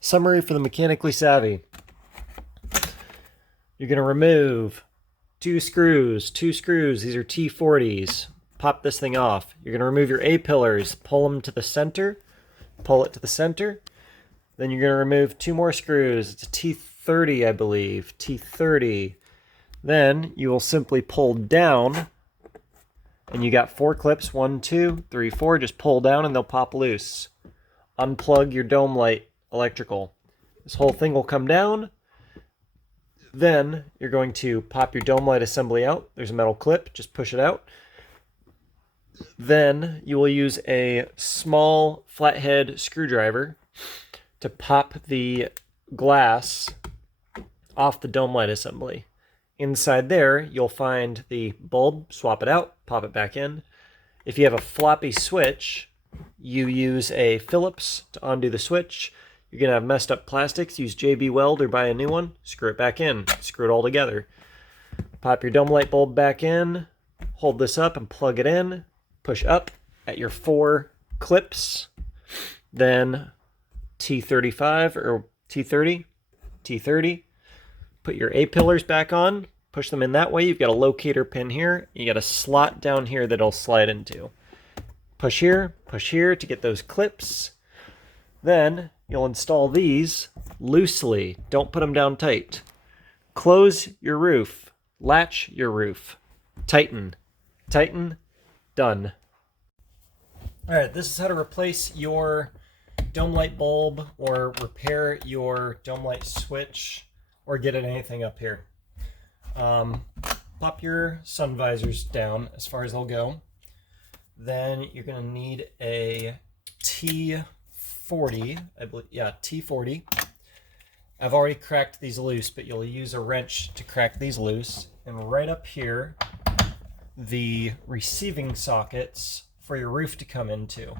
Summary for the mechanically savvy. You're going to remove two screws. These are T40s. Pop this thing off. You're going to remove your A-pillars. Pull them to the center. Pull it to the center. Then you're going to remove two more screws. It's a T30, I believe. T30. Then you will simply pull down. And you got 4 clips. 1, 2, 3, 4. Just pull down and they'll pop loose. Unplug your dome light electrical. This whole thing will come down. Then you're going to pop your dome light assembly out. There's a metal clip. Just push it out. Then you will use a small flathead screwdriver to pop the glass off the dome light assembly. Inside there, you'll find the bulb. Swap it out. Pop it back in. If you have a floppy switch, you use a Phillips to undo the switch. You're going to have messed up plastics. Use JB Weld or buy a new one. Screw it back in. Screw it all together. Pop your dome light bulb back in. Hold this up and plug it in. Push up at your 4 clips. Then T35 or T30. Put your A-pillars back on. Push them in that way. You've got a locator pin here. You got a slot down here that it'll slide into. Push here to get those clips. Then you'll install these loosely. Don't put them down tight. Close your roof. Latch your roof. Tighten. Done. Alright, this is how to replace your dome light bulb or repair your dome light switch or get at anything up here. Pop your sun visors down as far as they'll go. Then you're going to need a T40, I believe, yeah, T40. I've already cracked these loose, but you'll use a wrench to crack these loose. And right up here, the receiving sockets for your roof to come into.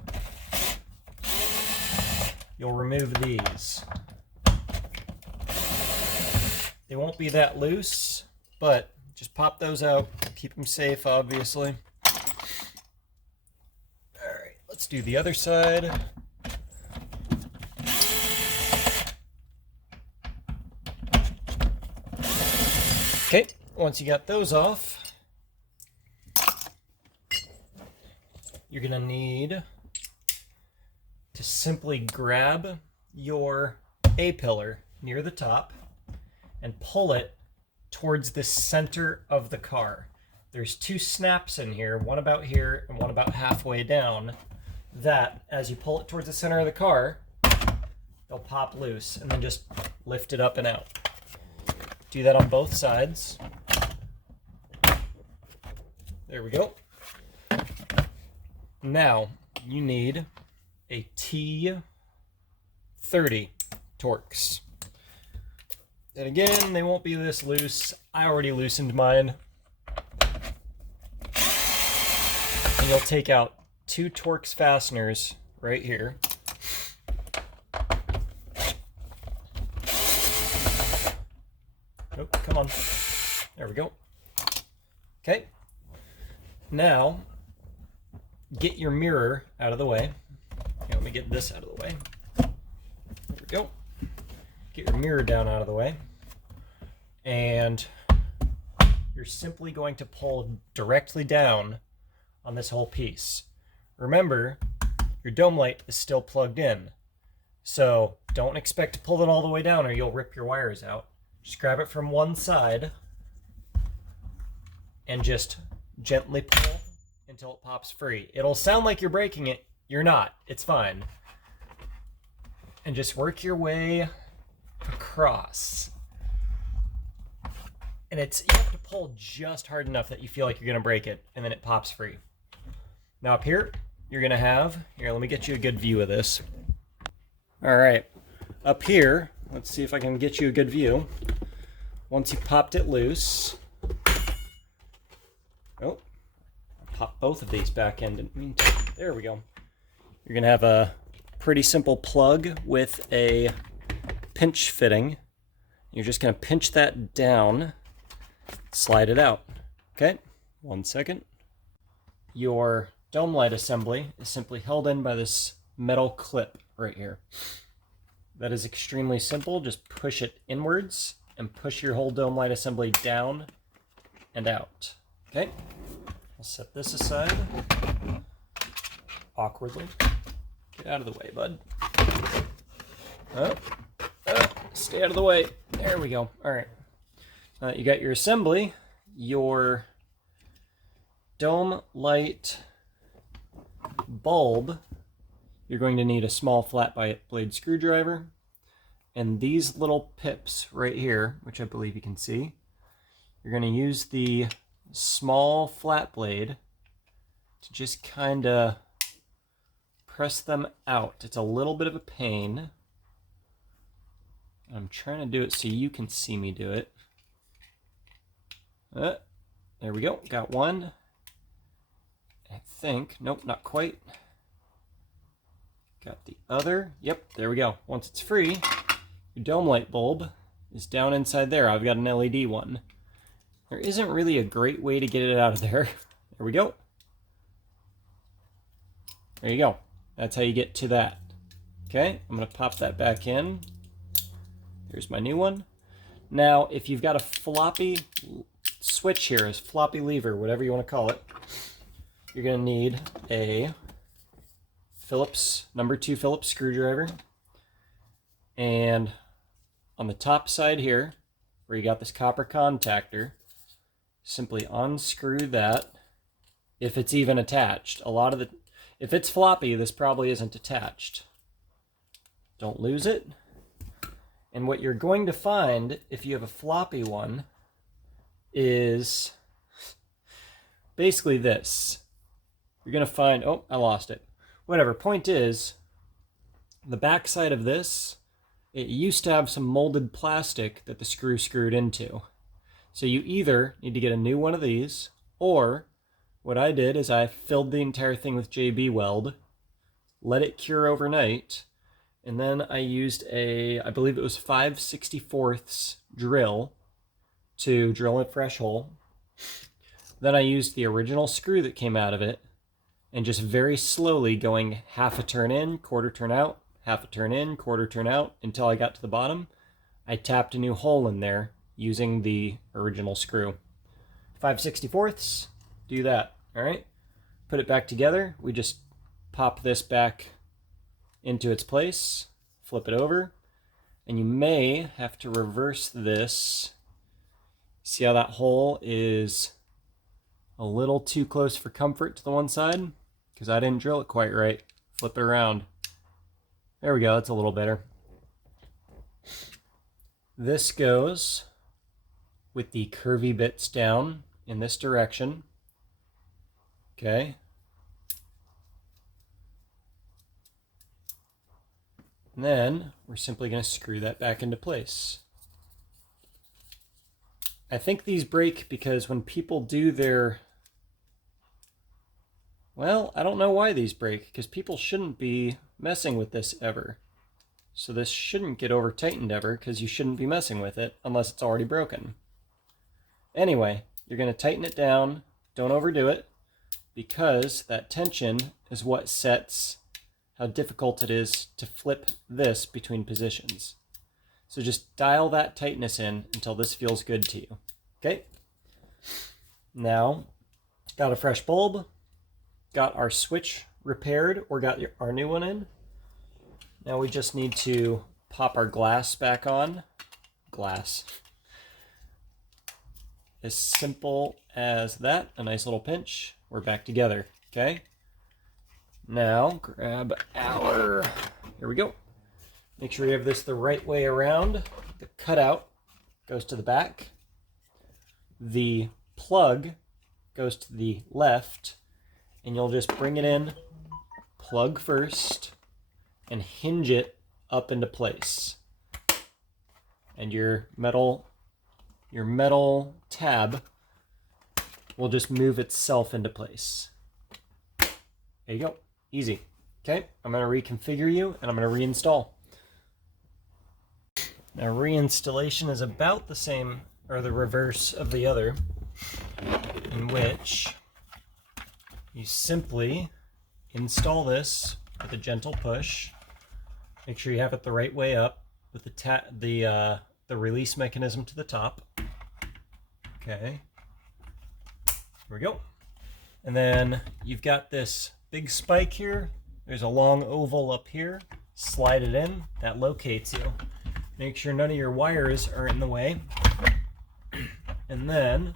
You'll remove these. They won't be that loose, but just pop those out. Keep them safe, obviously. Alright, let's do the other side. Okay, once you got those off, you're going to need to simply grab your A-pillar near the top and pull it towards the center of the car. There's 2 snaps in here, one about here and one about halfway down, that as you pull it towards the center of the car, they'll pop loose, and then just lift it up and out. Do that on both sides. There we go. Now, you need a T30 Torx. And again, they won't be this loose. I already loosened mine. And you'll take out 2 Torx fasteners right here. Oh, come on. There we go. Okay. Now, get your mirror out of the way. Okay, let me get this out of the way. There we go. Get your mirror down out of the way. And you're simply going to pull directly down on this whole piece. Remember, your dome light is still plugged in. So don't expect to pull it all the way down or you'll rip your wires out. Just grab it from one side and just gently pull until it pops free. It'll sound like you're breaking it. You're not. It's fine. And just work your way across. And you have to pull just hard enough that you feel like you're going to break it, and then it pops free. Now up here, you're going to have, here, let me get you a good view of this. All right, up here, let's see if I can get you a good view. Once you popped it loose, oh, pop both of these back in, didn't mean to. There we go. You're going to have a pretty simple plug with a pinch fitting. You're just going to pinch that down, slide it out. Okay, 1 second. Your dome light assembly is simply held in by this metal clip right here. That is extremely simple. Just push it inwards and push your whole dome light assembly down and out. Okay, I'll set this aside awkwardly. Get out of the way, bud. Stay out of the way. There we go. All right. You got your assembly, your dome light bulb. You're going to need a small flat blade screwdriver, and these little pips right here, which I believe you can see. You're going to use the small flat blade to just kind of press them out. It's a little bit of a pain. I'm trying to do it so you can see me do it. There we go. Got one. I think. Nope, not quite. Got the other. Yep, there we go. Once it's free, your dome light bulb is down inside there. I've got an LED one. There isn't really a great way to get it out of there. There we go. There you go. That's how you get to that. Okay, I'm going to pop that back in. There's my new one. Now, if you've got a floppy switch here, a floppy lever, whatever you want to call it, you're going to need a Phillips, number 2 Phillips screwdriver. And on the top side here, where you got this copper contactor, simply unscrew that, if it's even attached. If it's floppy, this probably isn't attached. Don't lose it. And what you're going to find if you have a floppy one is basically this. You're going to find, oh, I lost it. Whatever, point is, the back side of this, it used to have some molded plastic that the screw screwed into. So you either need to get a new one of these, or what I did is I filled the entire thing with JB Weld, let it cure overnight, and then I used I believe it was 5/64 drill to drill a fresh hole. Then I used the original screw that came out of it, and just very slowly going half a turn in, quarter turn out, half a turn in, quarter turn out, until I got to the bottom. I tapped a new hole in there using the original screw. 5/64, do that, all right? Put it back together. We just pop this back into its place, flip it over, and you may have to reverse this. See how that hole is a little too close for comfort to the one side? Because I didn't drill it quite right. Flip it around. There we go, that's a little better. This goes with the curvy bits down in this direction. Okay. And then we're simply going to screw that back into place. I think these break because when people do their... Well, I don't know why these break, because people shouldn't be messing with this ever. So this shouldn't get over tightened ever, because you shouldn't be messing with it unless it's already broken. Anyway, you're going to tighten it down. Don't overdo it, because that tension is what sets how difficult it is to flip this between positions. So just dial that tightness in until this feels good to you. Okay? Now, got a fresh bulb, got our switch repaired, or got our new one in. Now we just need to pop our glass back on. Glass. As simple as that. A nice little pinch. We're back together. Okay? Now, grab our... Here we go. Make sure you have this the right way around. The cutout goes to the back. The plug goes to the left. And you'll just bring it in, plug first, and hinge it up into place. And your metal tab will just move itself into place. There you go. Easy. Okay, I'm going to reconfigure you, and I'm going to reinstall. Now, reinstallation is about the same, or the reverse of the other, in which you simply install this with a gentle push, Make sure you have it the right way up with the release mechanism to the top. Okay. Here we go. And then you've got this big spike here. There's a long oval up here. Slide it in. That locates you. Make sure none of your wires are in the way. And then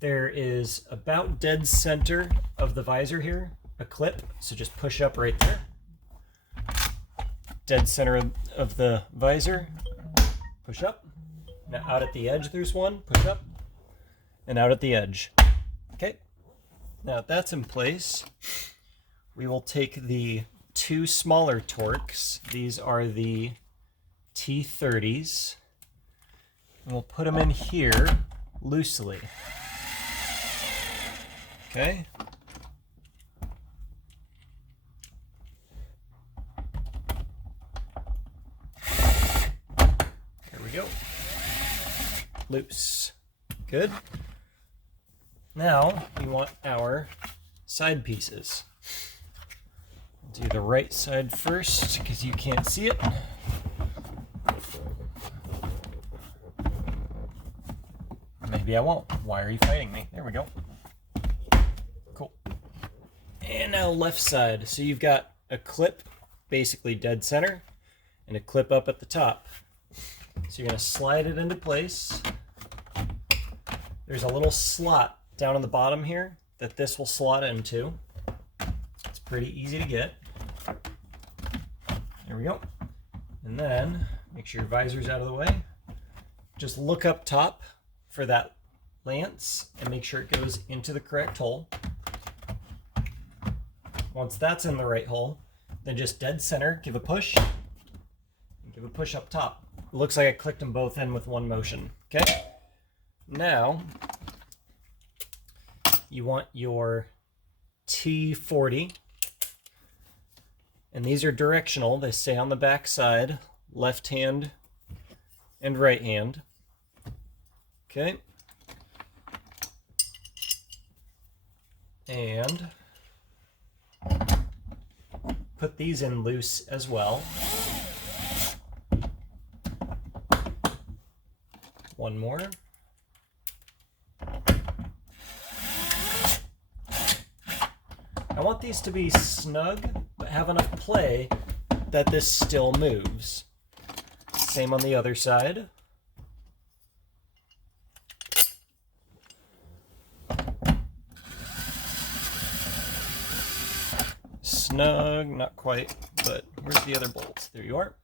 there is about dead center of the visor here a clip. So just push up right there. Dead center of the visor. Push up. Now out at the edge there's one. Push up. And out at the edge. Okay. Now that's in place. We will take the two smaller Torx. These are the T30s. And we'll put them in here loosely. Okay. There we go. Loose. Good. Now we want our side pieces. Do the right side first because you can't see it. Maybe I won't. Why are you fighting me? There we go. Cool. And now left side. So you've got a clip basically dead center and a clip up at the top. So you're going to slide it into place. There's a little slot down on the bottom here that this will slot into. It's pretty easy to get. There we go. And then make sure your visor's out of the way. Just look up top for that lance and make sure it goes into the correct hole. Once that's in the right hole, then just dead center, give a push, and give a push up top. It looks like I clicked them both in with one motion. Okay? Now, you want your T40, and these are directional. They say on the back side, left hand and right hand. Okay. And put these in loose as well. One more. I want these to be snug, but have enough play that this still moves. Same on the other side. Snug, not quite, but where's the other bolts? There you are.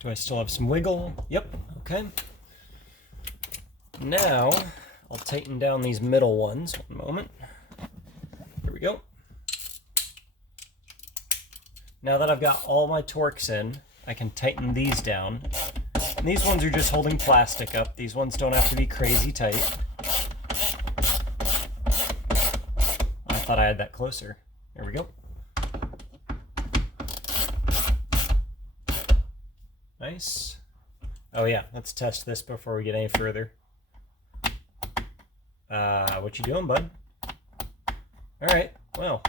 Do I still have some wiggle? Yep, okay. Now, I'll tighten down these middle ones. One moment. Here we go. Now that I've got all my Torx in, I can tighten these down. And these ones are just holding plastic up. These ones don't have to be crazy tight. I thought I had that closer. There we go. Nice. Oh yeah, let's test this before we get any further. What you doing, bud? All right, well,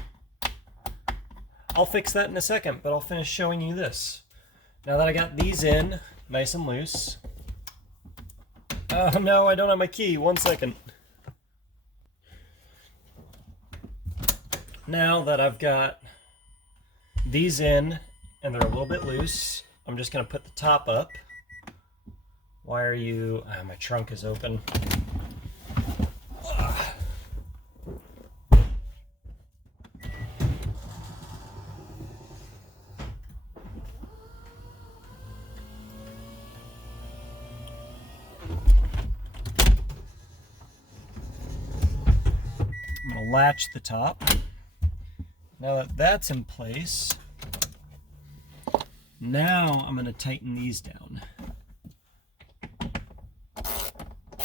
I'll fix that in a second, but I'll finish showing you this. Now that I got these in, nice and loose. Oh no, I don't have my key. 1 second. Now that I've got these in and they're a little bit loose, I'm just going to put the top up. Why are you... Ah, my trunk is open. I'm going to latch the top. Now that that's in place, now I'm going to tighten these down.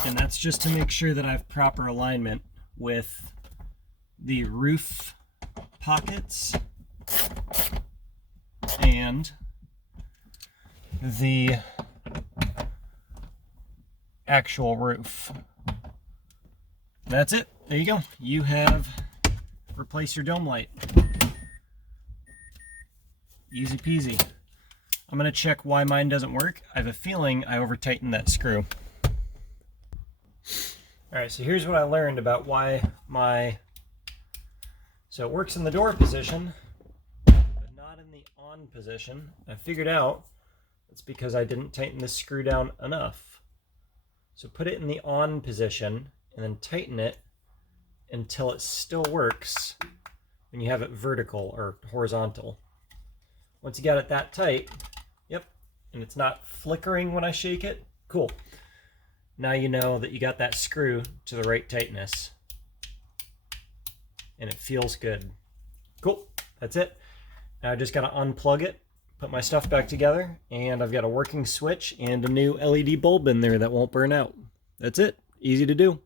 And that's just to make sure that I have proper alignment with the roof pockets and the actual roof. That's it. There you go. You have replaced your dome light. Easy peasy. I'm going to check why mine doesn't work. I have a feeling I over-tightened that screw. Alright, so here's what I learned about why so it works in the door position, but not in the on position. I figured out it's because I didn't tighten this screw down enough. So put it in the on position and then tighten it until it still works when you have it vertical or horizontal. Once you got it that tight, yep, and it's not flickering when I shake it, cool. Now you know that you got that screw to the right tightness. And it feels good. Cool, that's it. Now I just gotta unplug it, put my stuff back together, and I've got a working switch and a new LED bulb in there that won't burn out. That's it, easy to do.